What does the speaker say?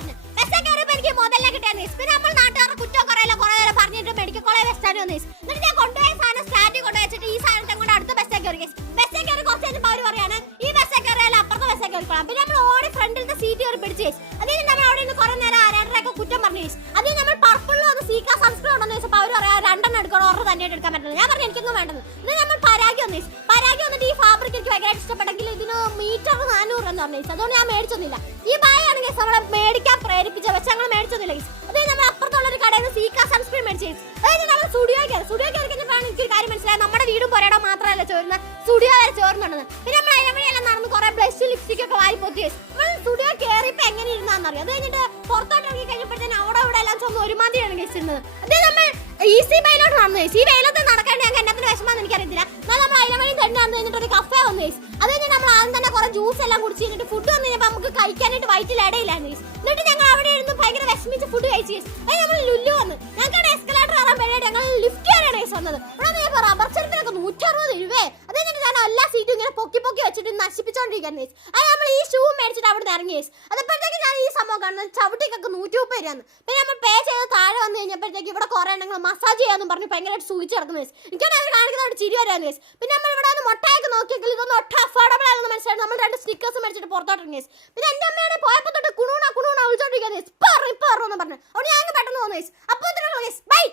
പറഞ്ഞു. ബസ്സിൽ കയറിയപ്പോൾ എനിക്ക് മുതലേ കിട്ടിയെന്ന്. പിന്നെ നമ്മൾ നാട്ടുകാരുടെ കുറ്റം കുറേ നേരം പറഞ്ഞിട്ട് മെഡിക്കൽ കോളേജ് ബസ് സ്റ്റാൻഡ് വന്നു. എന്നിട്ട് ഞാൻ കൊണ്ടുപോയ സാധനം സ്റ്റാൻഡിൽ കൊണ്ടുവച്ചിട്ട് ഈ സാധനത്തെ കൊണ്ട് അടുത്ത ബസ്സിൽ കയറി. ബസ്സിൽ കയറി കുറച്ച് കഴിഞ്ഞപ്പോൾ അവർ പറയാണ് ഈ ബസ്സിൽ കയറിയാൽ അപ്പുറത്തെ ബസ്സിൽ കയറിക്കോളാം. പിന്നെ നമ്മൾ ഓടി ഫ്രണ്ടിലത്തെ സീറ്റ് കയറി പിടിച്ച്. അതിന് നമ്മൾ അവിടെ നിന്ന് കുറെ നേരം ആരാണ്ടൊക്കെ കുറ്റം പറഞ്ഞു. അതിന് നമ്മൾ പർപ്പിളിൽ വന്ന് സീക്കാ സൺസ്ക്രീൻ ഉണ്ടെന്ന് ചോദിച്ചപ്പോൾ അവർ പറയാം 2 എടുക്കണം, 1 തന്നെ എടുക്കാൻ പറ്റില്ല. ഞാൻ പറഞ്ഞു എനിക്കൊന്നും വേണ്ടത്. ഇത് നമ്മൾ പരാഗി വന്നിട്ട് ഈ ഫാബ്രിക് എനിക്ക് ഭയങ്കര ഇഷ്ടപ്പെട്ടെങ്കിൽ ഇതിന് മീറ്റർ 400 എന്ന് പറഞ്ഞു. അതുകൊണ്ട് ഞാൻ മേടിച്ചൊന്നുമില്ല. ഈ ബായ് ആണെങ്കിൽ നമ്മളെ മേടിക്കാൻ പ്രേരിപ്പിച്ച പക്ഷെ ഞങ്ങൾ മേടിച്ചൊന്നുമില്ല. അത് നമ്മൾ അപ്പുറത്തുള്ള ഒരു കടയിൽ നിന്ന് സീക്കാ സൺസ്ക്രീൻ മേടിച്ചു. അതായത് നമ്മൾ സ്റ്റുഡിയോ കയറി കഴിഞ്ഞപ്പോഴാണ് എനിക്കൊരു കാര്യം മനസ്സിലായത്. നമ്മുടെ വീടും പുരയുടെ മാത്രമല്ല ചോരുന്ന സ്റ്റുഡിയോ വരെ ചോറുന്നുണ്ടെന്ന്. പിന്നെ നമ്മൾ അതിനെല്ലാം നടന്ന് കുറെ ബ്ലഷ് ലിപ്സ്റ്റിക് ഒക്കെ വാരി പൊത്തി വെച്ചു. നമ്മൾ സ്റ്റുഡിയോ കയറിയപ്പോൾ എങ്ങനെ ഇരുന്നാന്നറിയാം. അത് കഴിഞ്ഞിട്ട് പുറത്തോട്ട് ഇറങ്ങി കഴിഞ്ഞപ്പോഴത്തേന് അവിടെ എല്ലാം ചൊന്ന് ഒരുമാതിരിയാണ് കഴിച്ചിരുന്നത്. അതേ നമ്മൾ ഈസി ബൈലോട്ട് നടന്നു. ഈ വെയിലത്ത് നടക്കാൻ ഞങ്ങൾക്ക് എന്നത്തിന് വിഷമാന്ന് എനിക്കറിയത്തില്ല. എന്നാൽ നമ്മൾ അതിനെ തന്നെ നടന്നു കഴിഞ്ഞിട്ട് ഒരു കഫേ വന്നു. അത് കഴിഞ്ഞാൽ നമ്മൾ ആദ്യം തന്നെ കുറെ ജ്യൂസ് എല്ലാം കുടിച്ച് കഴിഞ്ഞിട്ട് ഫുഡ് വന്നു കഴിഞ്ഞപ്പോൾ നമുക്ക് കഴിക്കാനായിട്ട് വയറ്റിൽ ഇടയില്ലായിരുന്നു. എന്നിട്ട് ഞങ്ങൾ അവിടെ ഇരുന്ന് ഭയങ്കര വിഷമിച്ച് ഫുഡ് കഴിച്ചു. അത് നമ്മൾ ലുല്ലു വന്നു. ഞങ്ങൾക്ക് എസ്കലേറ്റർ കയറാൻ വേണ്ടിയിട്ട് ഞങ്ങൾ ലിഫ്റ്റ് കയറിയാണ് വന്നത്. ഇവിടെ റബ്ബർ ചെരുപ്പിനൊക്കെ 160 രൂപയെ. അത് കഴിഞ്ഞിട്ട് ഞാൻ എല്ലാ സീറ്റും ഇങ്ങനെ പൊക്കി വെച്ചിട്ട് നശിപ്പിച്ചോണ്ടിരിക്കുന്നു. അത് നമ്മൾ ഈ ഷൂ മേടിച്ചിട്ട് അവിടെ നിന്ന് ഇറങ്ങി. അതപ്പോഴത്തേക്ക് ഞാൻ ഈ സംഭവം കാണുന്നത് ചവിട്ടിക്കൊക്കെ 130 രൂപയാണ്. പിന്നെ നമ്മൾ പേ ചെയ്ത് താഴെ വന്നു കഴിഞ്ഞപ്പോഴത്തേക്ക് ഇവിടെ കുറെ എണ്ണം മസാജ് ചെയ്യാന്നും പറഞ്ഞ് ഭയങ്കരമായിട്ട് സൂചിച്ച് കിടക്കുന്നു. എനിക്കാണ് അവർ കാണിക്കുന്നതോട് ചിരി വരാന്ന്. പിന്നെ നമ്മൾ ഇവിടെ ഒന്ന് മുട്ടയൊക്കെ നോക്കിയെങ്കിൽ ഇതൊന്നും ഒട്ടും അഫോർഡബിൾ ആണെന്ന് മനസ്സിലായി. നമ്മൾ 2 സ്റ്റിക്കേഴ്സ് മേടിച്ചിട്ട് പുറത്തോട്ട് ഇറങ്ങി. പിന്നെ എന്റെ അമ്മയുടെ പോയപ്പോൾ തൊട്ട് കുണൂണ വിളിച്ചോണ്ടിരിക്കുന്നത് ഇപ്പൊ പറഞ്ഞു. അവിടെ ഞാൻ പെട്ടെന്ന് പോകുന്നു. അപ്പോൾ ബൈ.